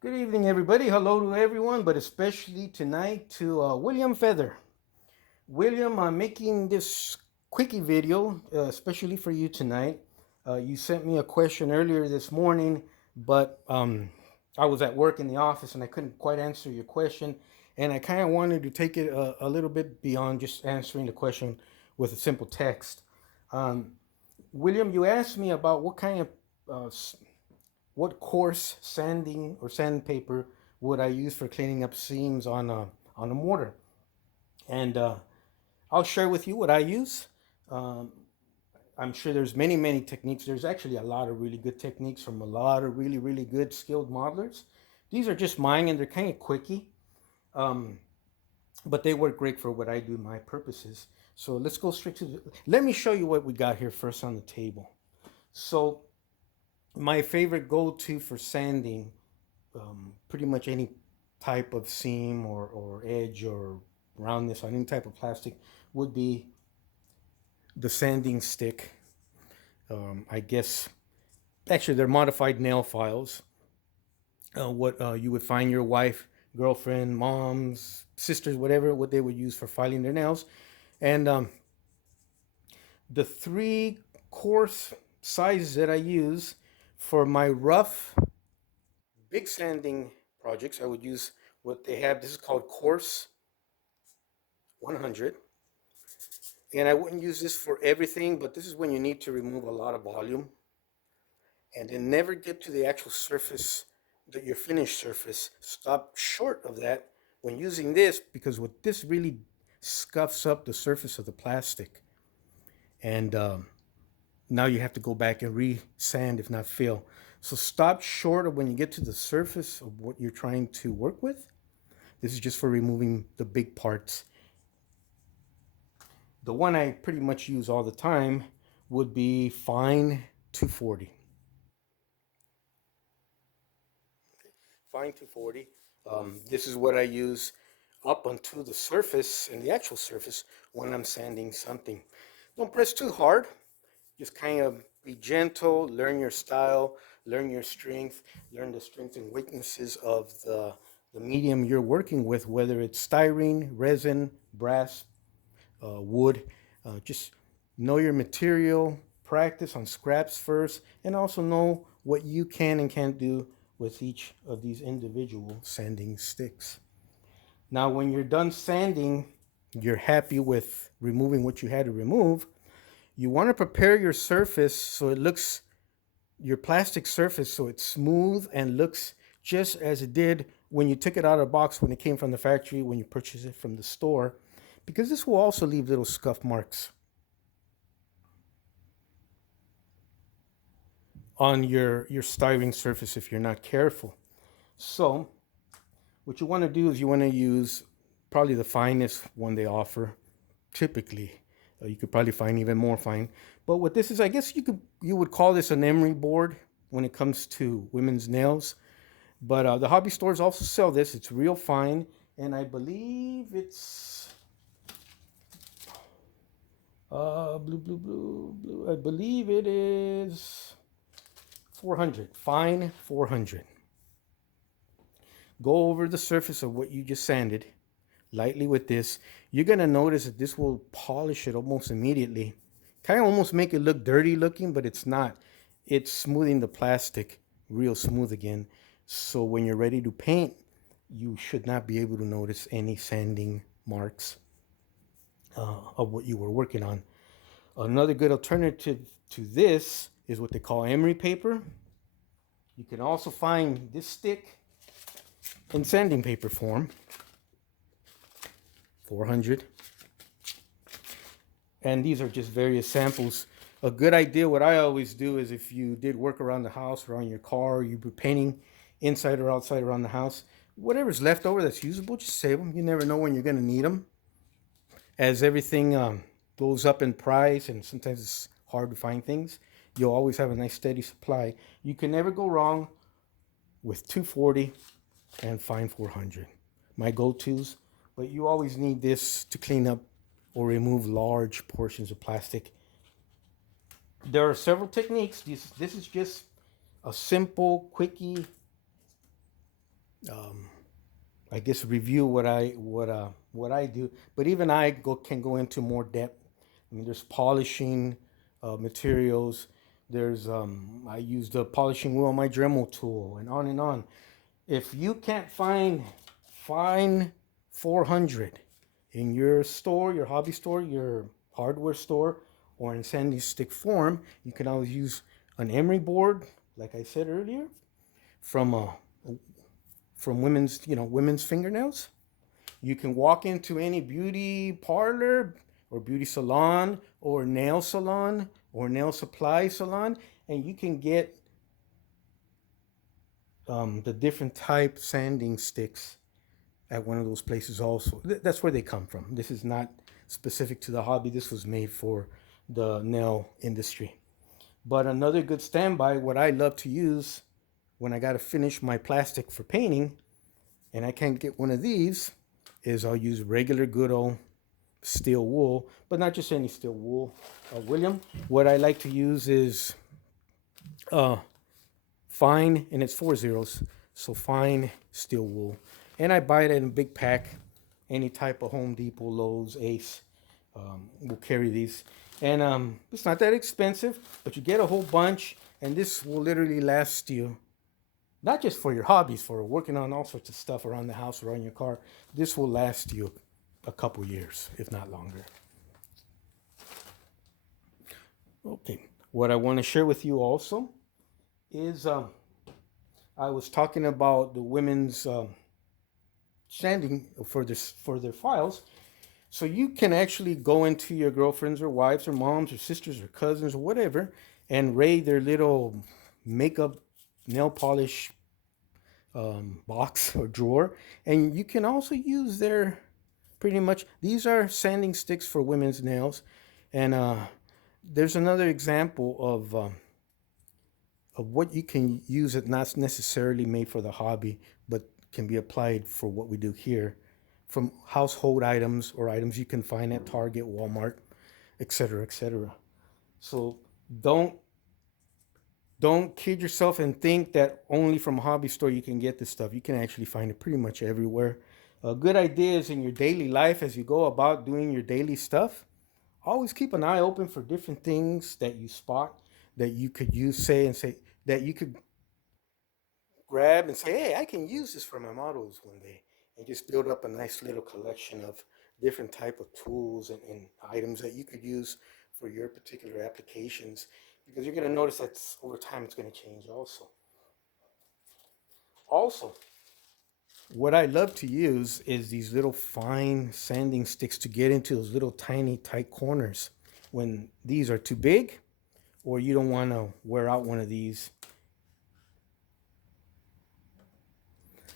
Good evening, everybody. Hello to everyone, but especially tonight to William Feather. William, I'm making this quickie video, especially for you tonight. You sent me a question earlier this morning, but I was at work in the office and I couldn't quite answer your question. And I kind of wanted to take it a little bit beyond just answering the question with a simple text. Um, William, you asked me about what kind of what coarse sanding or sandpaper would I use for cleaning up seams on a mortar? And I'll share with you what I use. Um, I'm sure there's many techniques. There's actually a lot of really good techniques from a lot of really good skilled modelers. These are just mine, and they're kind of quickie, um, but they work great for what I do, my purposes. So let's go straight to let me show you what we got here first on the table. So my favorite go-to for sanding pretty much any type of seam or edge or roundness on any type of plastic would be the sanding stick. I guess actually they're modified nail files. What you would find your wife, girlfriend, moms, sisters, whatever, what they would use for filing their nails. And the three coarse sizes that I use for my rough, big sanding projects, I would use what they have. This is called coarse 100. And I wouldn't use this for everything, but this is when you need to remove a lot of volume and then never get to the actual surface, your finished surface. Stop short of that when using this, because what this really scuffs up the surface of the plastic. And now you have to go back and re-sand, if not fill. So stop short of when you get to the surface of what you're trying to work with. This is just for removing the big parts. The one I pretty much use all the time would be Fine 240. Fine 240. This is what I use up onto the surface and the actual surface when I'm sanding something. Don't press too hard. Just kind of be gentle, learn your style, learn your strength, learn the strengths and weaknesses of the medium you're working with, whether it's styrene, resin, brass, wood. Just know your material, practice on scraps first, and also know what you can and can't do with each of these individual sanding sticks. Now, when you're done sanding, you're happy with removing what you had to remove. You want to prepare your surface so it looks, your plastic surface, so it's smooth and looks just as it did when you took it out of the box, when it came from the factory, when you purchased it from the store, because this will also leave little scuff marks on your styrene surface if you're not careful. So what you want to do is you want to use probably the finest one they offer typically. You could probably find even more fine. But what this is, I guess you would call this an emery board when it comes to women's nails. But the hobby stores also sell this. It's real fine, and I believe it's blue. I believe it is 400. Fine 400. Go over the surface of what you just sanded lightly with this. You're going to notice that this will polish it almost immediately. Kind of almost make it look dirty looking, but it's not. It's smoothing the plastic real smooth again. So when you're ready to paint, you should not be able to notice any sanding marks of what you were working on. Another good alternative to this is what they call emery paper. You can also find this stick in sanding paper form, 400. And these are just various samples. A good idea, what I always do is if you did work around the house or on your car, or you were painting inside or outside around the house, whatever's left over that's usable, just save them. You never know when you're going to need them. As everything goes up in price and sometimes it's hard to find things, you'll always have a nice steady supply. You can never go wrong with 240 and Fine 400. My go-tos, but you always need this to clean up or remove large portions of plastic. There are several techniques. This is just a simple, quickie I guess review what I do. But even I can go into more depth. I mean, there's polishing materials. There's I use the polishing wheel on my Dremel tool, and on and on. If you can't find fine 400 in your store, your hobby store, your hardware store, or in sandy stick form, you can always use an emery board, like I said earlier, from women's, women's fingernails. You can walk into any beauty parlor or beauty salon or nail salon or nail supply salon, and you can get the different type sanding sticks at one of those places also. That's where they come from. This is not specific to the hobby. This was made for the nail industry. But another good standby, what I love to use when I got to finish my plastic for painting and I can't get one of these, is I'll use regular good old steel wool, but not just any steel wool. William, what I like to use is fine, and it's 4 zeros, so fine steel wool. And I buy it in a big pack. Any type of Home Depot, Lowe's, Ace will carry these. And it's not that expensive, but you get a whole bunch, and this will literally last you, not just for your hobbies, for working on all sorts of stuff around the house or on your car. This will last you a couple years, if not longer. Okay, what I want to share with you also is I was talking about the women's sanding for their files. So you can actually go into your girlfriends or wives or moms or sisters or cousins or whatever and raid their little makeup nail polish box or drawer, and you can also use their pretty much, these are sanding sticks for women's nails. And there's another example of what you can use it, not necessarily made for the hobby, but can be applied for what we do here, from household items or items you can find at Target, Walmart, etc., etc. So don't kid yourself and think that only from a hobby store you can get this stuff. You can actually find it pretty much everywhere. Good ideas in your daily life as you go about doing your daily stuff. Always keep an eye open for different things that you spot that you could use, say that you could grab and say, hey, I can use this for my models one day, and just build up a nice little collection of different type of tools and items that you could use for your particular applications, because you're going to notice that over time it's going to change also. What I love to use is these little fine sanding sticks to get into those little tiny tight corners when these are too big or you don't want to wear out one of these.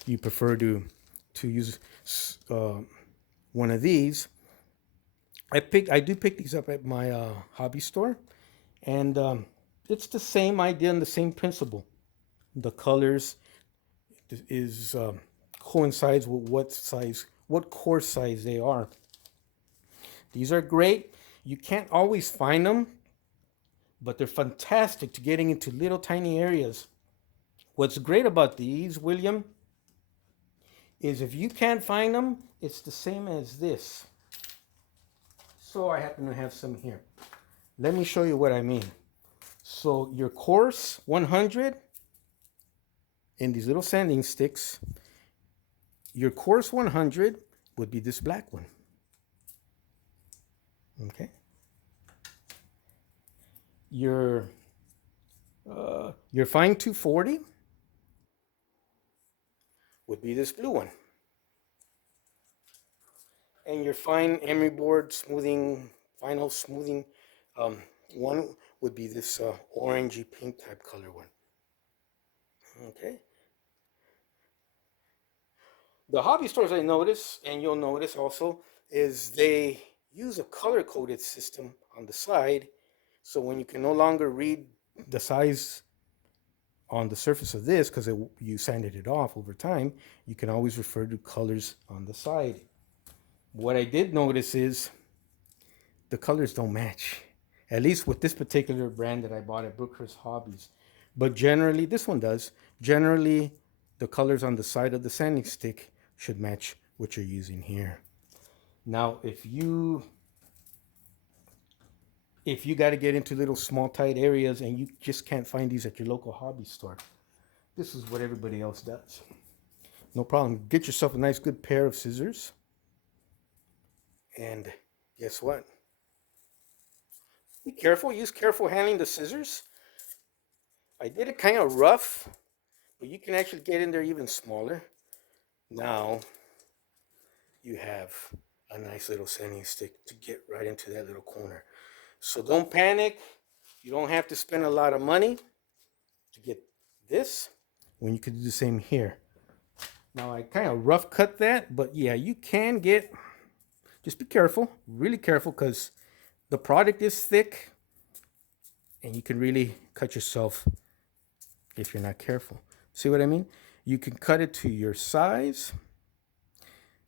You prefer to use one of these. I do pick these up at my hobby store, and it's the same idea and the same principle. The colors is coincides with what course size they are. These are great. You can't always find them, but they're fantastic to getting into little tiny areas. What's great about these, William, is if you can't find them, it's the same as this. So I happen to have some here. Let me show you what I mean. So your coarse 100 in these little sanding sticks, your coarse 100 would be this black one. Okay. Your fine 240 would be this blue one. And your fine emery board smoothing, vinyl smoothing one would be this orangey pink type color one. Okay. The hobby stores, I notice, and you'll notice also, is they use a color coded system on the side. So when you can no longer read the size on the surface of this because you sanded it off over time, you can always refer to colors on the side. What I did notice is the colors don't match, at least with this particular brand that I bought at Brookhurst Hobbies. But generally, this one does. Generally, the colors on the side of the sanding stick should match what you're using here. Now, if you got to get into little small tight areas and you just can't find these at your local hobby store, this is what everybody else does. No problem. Get yourself a nice good pair of scissors. And guess what? Be careful. Use careful handling the scissors. I did it kind of rough, but you can actually get in there even smaller. Now you have a nice little sanding stick to get right into that little corner. So don't panic. You don't have to spend a lot of money to get this when you could do the same here. Now I kind of rough cut that, but yeah, you can get, just be careful, really careful, because the product is thick and you can really cut yourself if you're not careful. See what I mean? You can cut it to your size.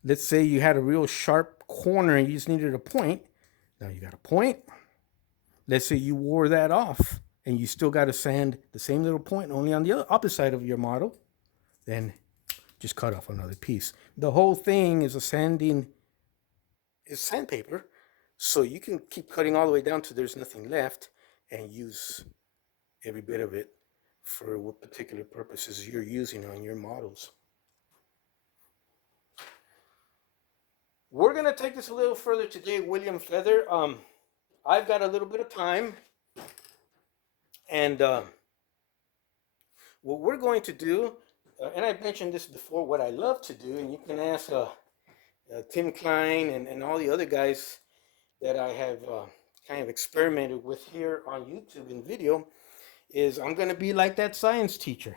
Let's say you had a real sharp corner and you just needed a point. Now you got a point. Let's say you wore that off and you still got to sand the same little point only on the other opposite side of your model. Then just cut off another piece. The whole thing is sandpaper. So you can keep cutting all the way down till there's nothing left and use every bit of it for what particular purposes you're using on your models. We're going to take this a little further today, William Feather. I've got a little bit of time, and what we're going to do, and I've mentioned this before, what I love to do, and you can ask Tim Klein and all the other guys that I have kind of experimented with here on YouTube in video, is I'm going to be like that science teacher.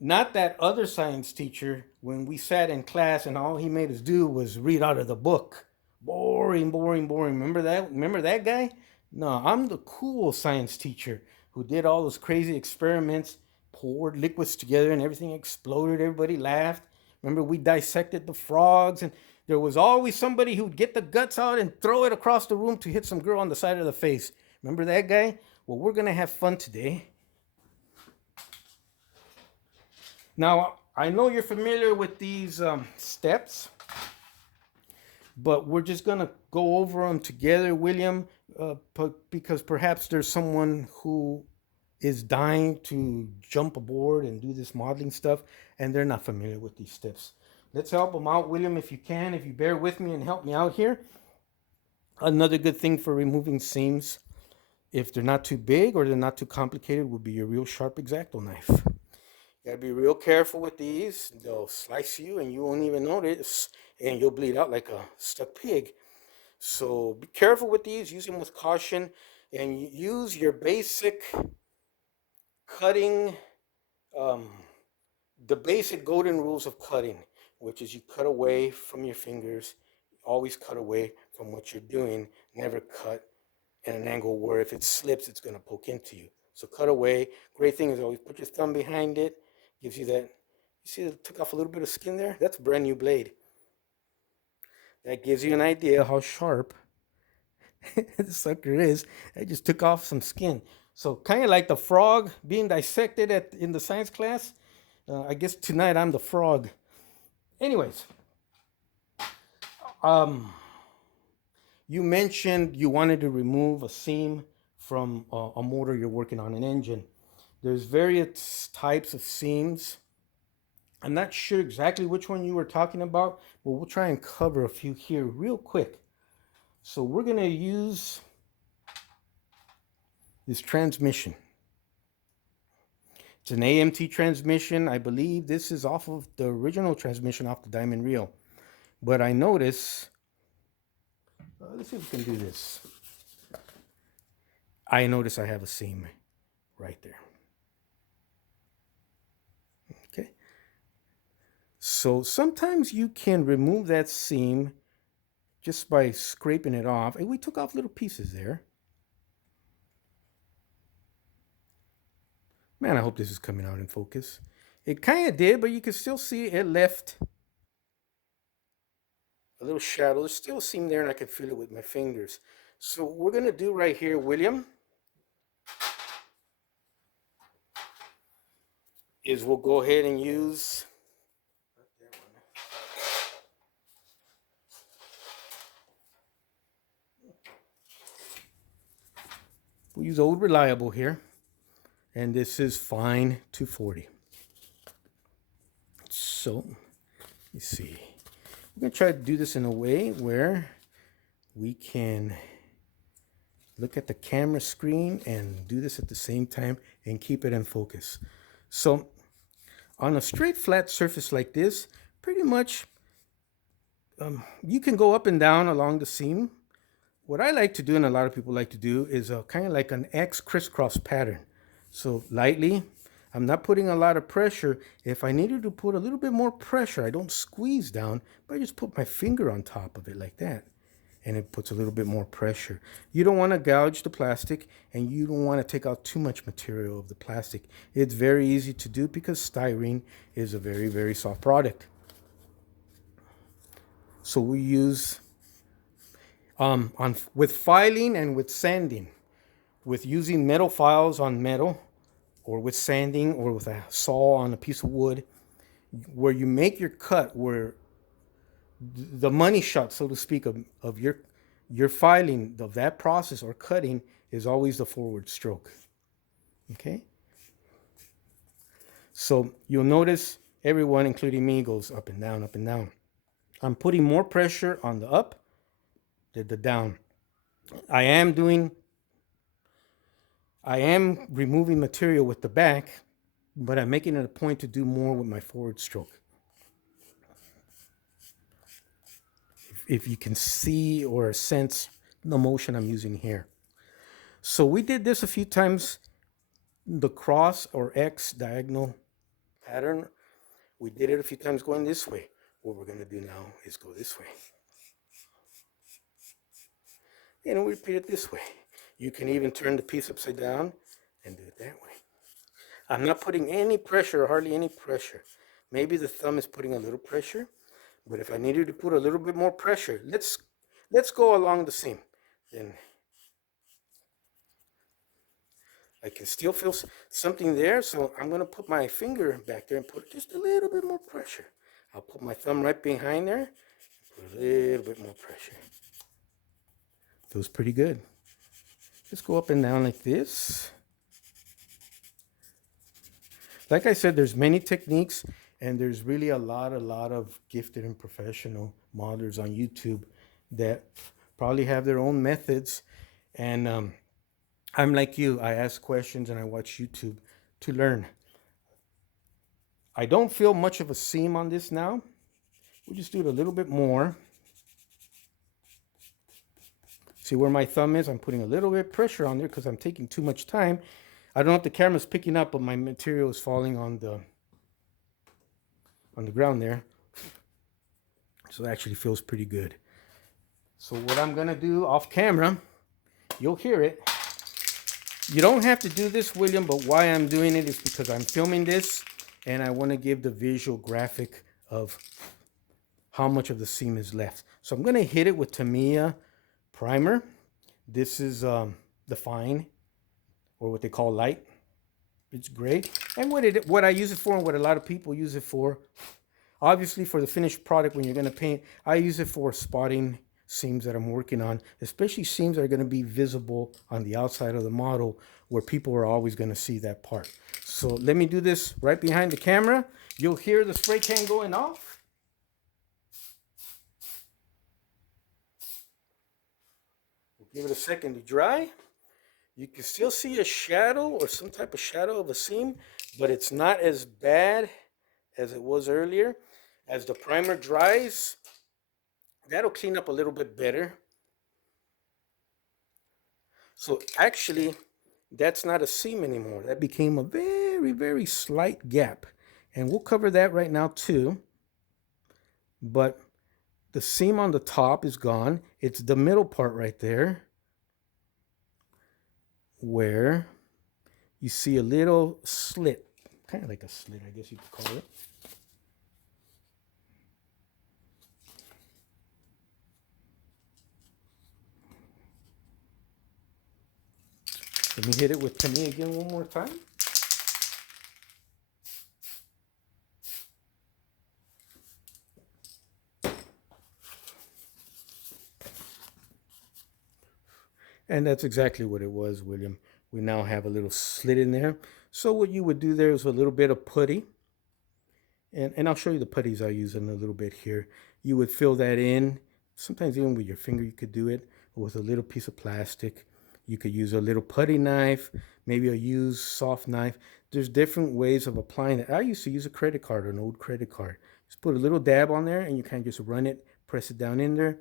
Not that other science teacher when we sat in class and all he made us do was read out of the book. Boring, boring, boring. Remember that? Remember that guy? No, I'm the cool science teacher who did all those crazy experiments, poured liquids together and everything exploded. Everybody laughed. Remember we dissected the frogs and there was always somebody who'd get the guts out and throw it across the room to hit some girl on the side of the face. Remember that guy? Well, we're going to have fun today. Now, I know you're familiar with these steps, but we're just going to go over them together, William, because perhaps there's someone who is dying to jump aboard and do this modeling stuff, and they're not familiar with these steps. Let's help them out, William, if you can, if you bear with me and help me out here. Another good thing for removing seams, if they're not too big or they're not too complicated, would be your real sharp X-Acto knife. You gotta be real careful with these. They'll slice you and you won't even notice, and you'll bleed out like a stuck pig. So be careful with these. Use them with caution, and use your basic cutting, the basic golden rules of cutting, which is you cut away from your fingers. Always cut away from what you're doing. Never cut at an angle where if it slips, it's gonna poke into you. So cut away. Great thing is always put your thumb behind it. Gives you that, you see it took off a little bit of skin there? That's a brand new blade. That gives you an idea how sharp the sucker is. I just took off some skin. So kind of like the frog being dissected in the science class. I guess tonight I'm the frog. Anyways, you mentioned you wanted to remove a seam from a motor you're working on, an engine. There's various types of seams. I'm not sure exactly which one you were talking about, but we'll try and cover a few here real quick. So we're going to use this transmission. It's an AMT transmission. I believe this is off of the original transmission off the diamond reel. But I notice, let's see if we can do this. I notice I have a seam right there. Okay. So sometimes you can remove that seam just by scraping it off. And we took off little pieces there. Man, I hope this is coming out in focus. It kind of did, but you can still see it left a little shadow. There's still a seam there, and I can feel it with my fingers. So what we're going to do right here, William, is we'll go ahead and use We'll use Old Reliable here. And this is fine 240. So, let's see. I'm going to try to do this in a way where we can look at the camera screen and do this at the same time and keep it in focus. So, on a straight flat surface like this, pretty much you can go up and down along the seam. What I like to do, and a lot of people like to do, is kind of like an X crisscross pattern. So lightly, I'm not putting a lot of pressure. If I needed to put a little bit more pressure, I don't squeeze down, but I just put my finger on top of it like that. And it puts a little bit more pressure. You don't want to gouge the plastic, and you don't want to take out too much material of the plastic. It's very easy to do because styrene is a very, very soft product. So we use, with filing and with sanding, with using metal files on metal, or with sanding, or with a saw on a piece of wood, where you make your cut, where the money shot, so to speak, of your filing of that process or cutting is always the forward stroke. Okay? So you'll notice everyone, including me, goes up and down, up and down. I'm putting more pressure on the up than the down. I am removing material with the back, but I'm making it a point to do more with my forward stroke. If you can see or sense the motion I'm using here. So we did this a few times, the cross or X diagonal pattern. We did it a few times going this way. What we're going to do now is go this way. And we repeat it this way. You can even turn the piece upside down and do it that way. I'm not putting any pressure, hardly any pressure. Maybe the thumb is putting a little pressure, but if I needed to put a little bit more pressure, let's go along the seam. Then I can still feel something there, so I'm going to put my finger back there and put just a little bit more pressure. I'll put my thumb right behind there, put a little bit more pressure. Feels pretty good. Just go up and down like this. Like I said, there's many techniques, and there's really a lot of gifted and professional modelers on YouTube that probably have their own methods. And I'm like you. I ask questions and I watch YouTube to learn. I don't feel much of a seam on this now. We'll just do it a little bit more. See where my thumb is? I'm putting a little bit of pressure on there because I'm taking too much time. I don't know if the camera's picking up, but my material is falling on the ground there. So it actually feels pretty good. So what I'm going to do off camera, you'll hear it. You don't have to do this, William, but why I'm doing it is because I'm filming this and I want to give the visual graphic of how much of the seam is left. So I'm going to hit it with Tamiya Primer. This is the fine, or what they call light. It's great. And what I use it for, and what a lot of people use it for, obviously for the finished product when you're going to paint, I use it for spotting seams that I'm working on, especially seams that are going to be visible on the outside of the model where people are always going to see that part. So let me do this right behind the camera. You'll hear the spray can going off. We'll give it a second to dry. You can still see a shadow or some type of shadow of a seam, but it's not as bad as it was earlier. As the primer dries, that'll clean up a little bit better. So actually, that's not a seam anymore. That became a very, very slight gap. And we'll cover that right now too. But the seam on the top is gone. It's the middle part right there where you see a little slit, kind of like a slit, I guess you could call it. Let me hit it with Tamiya again one more time. And that's exactly what it was, William. we now have a little slit in there. So what you would do there is a little bit of putty. And I'll show you the putties I use in a little bit here. You would fill that in. Sometimes even with your finger you could do it, or with a little piece of plastic. You could use a little putty knife, maybe a used soft knife. There's different ways of applying it. I used to use a credit card, an old credit card. Just put a little dab on there and you kind of just run it, press it down in there.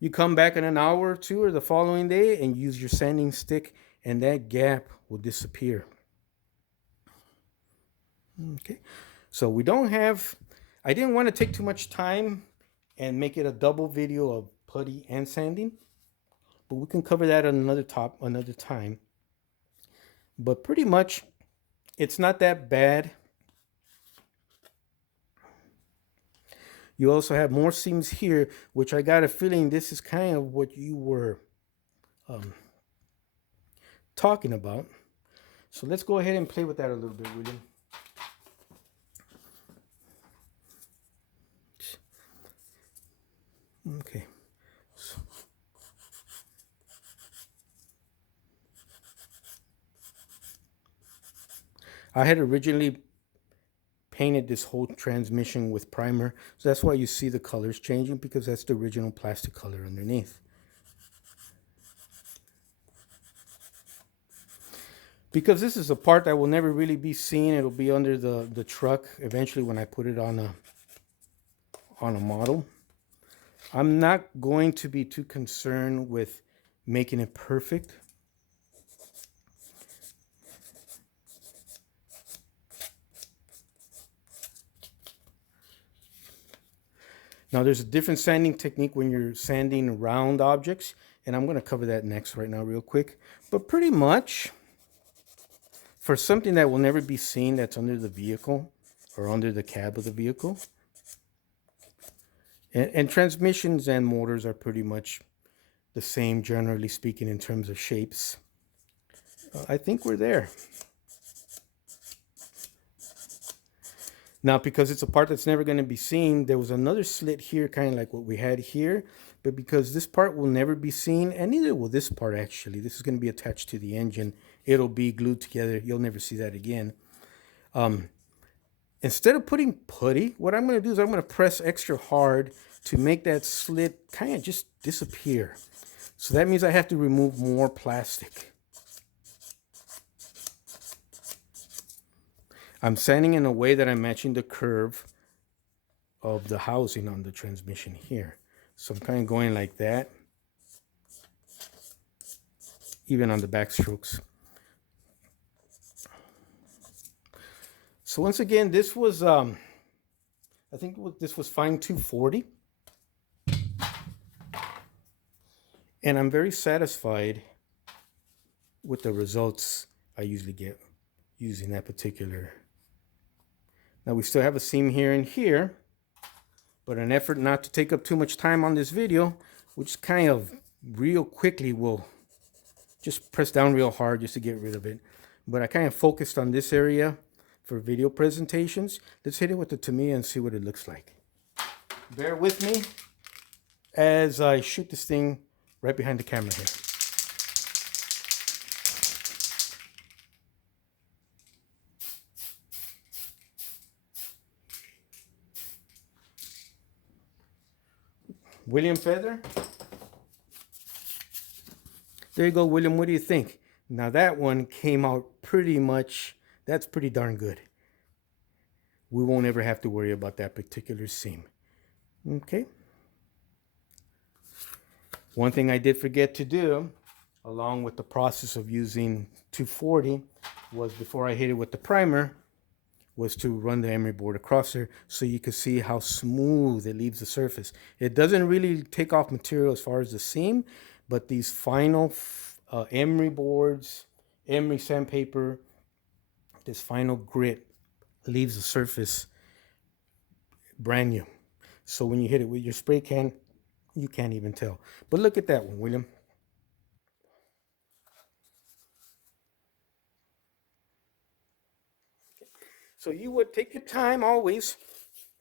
You come back in an hour or two or the following day and use your sanding stick and that gap will disappear. Okay. So we don't have, I didn't want to take too much time and make it a double video of putty and sanding, but we can cover that on another time. But pretty much, it's not that bad. You also have more seams here, which I got a feeling this is kind of what you were talking about. So let's go ahead and play with that a little bit, William. Okay. I had originally painted this whole transmission with primer, so that's why you see the colors changing, because that's the original plastic color underneath. Because this is a part that will never really be seen, it'll be under the truck eventually when I put it on a model. I'm not going to be too concerned with making it perfect. Now there's a different sanding technique when you're sanding round objects, and I'm going to cover that next right now real quick. But pretty much, for something that will never be seen that's under the vehicle or under the cab of the vehicle, and transmissions and motors are pretty much the same, generally speaking, in terms of shapes. I think we're there. Now, because it's a part that's never going to be seen, there was another slit here, kind of like what we had here. But because this part will never be seen, and neither will this part actually. This is going to be attached to the engine. It'll be glued together. You'll never see that again. Instead of putting putty, what I'm going to do is I'm going to press extra hard to make that slit kind of just disappear. So that means I have to remove more plastic. I'm sanding in a way that I'm matching the curve of the housing on the transmission here. So I'm kind of going like that, even on the back strokes. So once again, this was, I think this was fine 240. And I'm very satisfied with the results I usually get using that particular. Now we still have a seam here and here, but an effort not to take up too much time on this video, which kind of real quickly will just press down real hard just to get rid of it. But I kind of focused on this area for video presentations. Let's hit it with the Tamiya and see what it looks like. Bear with me as I shoot this thing right behind the camera here. William Feather. There you go, William. What do you think? Now that one came out pretty much, that's pretty darn good. We won't ever have to worry about that particular seam. Okay. One thing I did forget to do, along with the process of using 240, was before I hit it with the primer, was to run the emery board across there so you can see how smooth it leaves the surface. It doesn't really take off material as far as the seam, but these final emery boards, emery sandpaper, this final grit leaves the surface brand new. So when you hit it with your spray can, you can't even tell. But look at that one, William. So you would take your time always,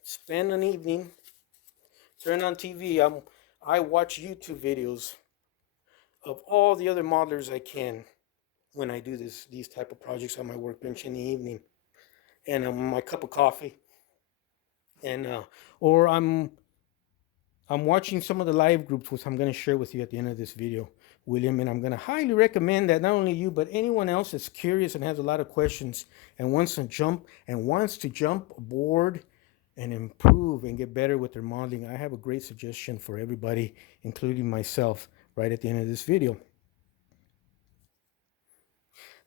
spend an evening, turn on TV. I watch YouTube videos of all the other modelers I can when I do these type of projects on my workbench in the evening, and my cup of coffee, and or I'm watching some of the live groups, which I'm going to share with you at the end of this video, William, and I'm going to highly recommend that not only you, but anyone else that's curious and has a lot of questions and wants to jump aboard and improve and get better with their modeling. I have a great suggestion for everybody, including myself, right at the end of this video.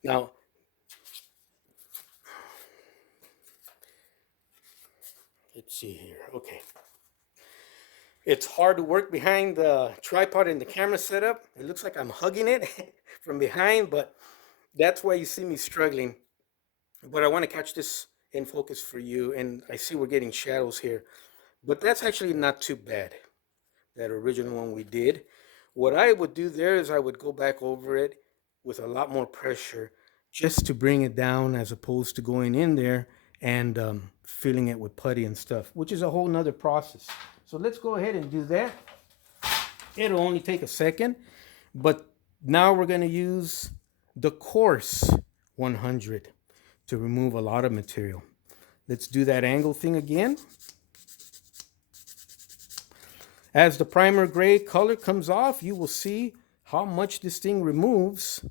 Now, let's see here. Okay. It's hard to work behind the tripod and the camera setup. It looks like I'm hugging it from behind, but that's why you see me struggling. But I want to catch this in focus for you, and I see we're getting shadows here. But that's actually not too bad, that original one we did. What I would do there is I would go back over it with a lot more pressure just to bring it down, as opposed to going in there and filling it with putty and stuff, which is a whole nother process. So let's go ahead and do that. It'll only take a second, but now we're going to use the coarse 100 to remove a lot of material. Let's do that angle thing again. As the primer gray color comes off, you will see how much this thing removes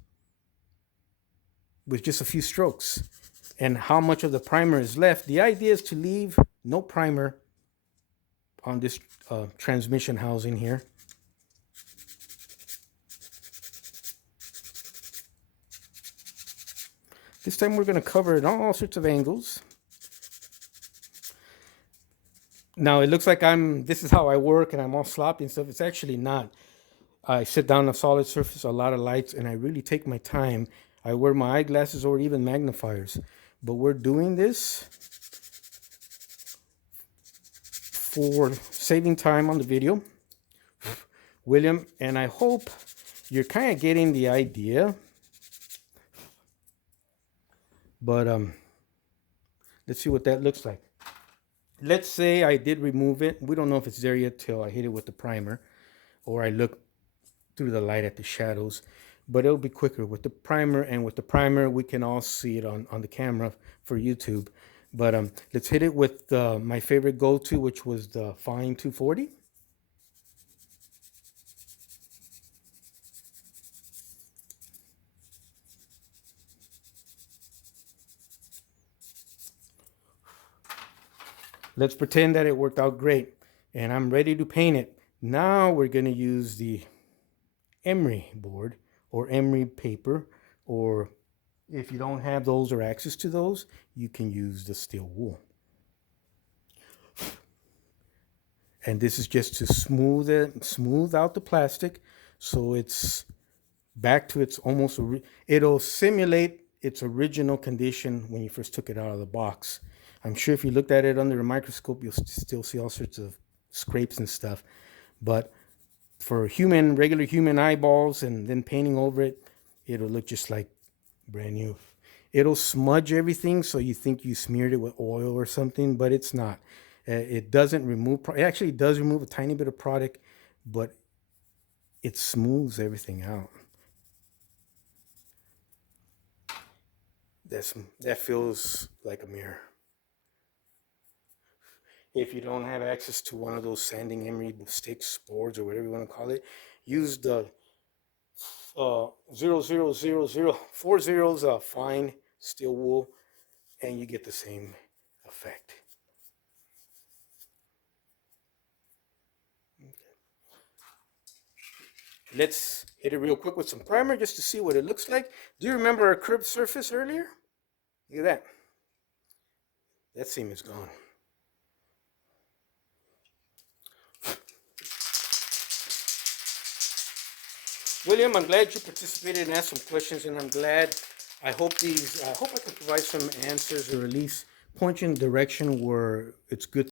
with just a few strokes and how much of the primer is left. The idea is to leave no primer on this transmission housing here. This time we're going to cover it on all sorts of angles. Now it looks like this is how I work and I'm all sloppy and stuff. It's actually not. I sit down on a solid surface, a lot of lights, and I really take my time. I wear my eyeglasses or even magnifiers. But we're doing this for saving time on the video, William, and I hope you're kind of getting the idea. But let's see what that looks like. Let's say I did remove it. We don't know if it's there yet till I hit it with the primer or I look through the light at the shadows, but it'll be quicker with the primer, and with the primer we can all see it on the camera for YouTube. But let's hit it with my favorite go-to, which was the Fine 240. Let's pretend that it worked out great and I'm ready to paint it. Now we're going to use the Emery board or Emery paper, or if you don't have those or access to those, you can use the steel wool. And this is just to smooth out the plastic so it's back to its it'll simulate its original condition when you first took it out of the box. I'm sure if you looked at it under a microscope, you'll still see all sorts of scrapes and stuff. But for regular human eyeballs and then painting over it, it'll look just like brand new. It'll smudge everything so you think you smeared it with oil or something, but it's not. It doesn't remove, it actually does remove a tiny bit of product, but it smooths everything out. That feels like a mirror. If you don't have access to one of those sanding emery sticks, boards, or whatever you want to call it, use the 0.000040 fine steel wool, and you get the same effect. Okay. Let's hit it real quick with some primer just to see what it looks like. Do you remember our curved surface earlier? Look at that. That seam is gone. William, I'm glad you participated and asked some questions, and I'm glad. I hope I can provide some answers, or at least point you in the direction where it's good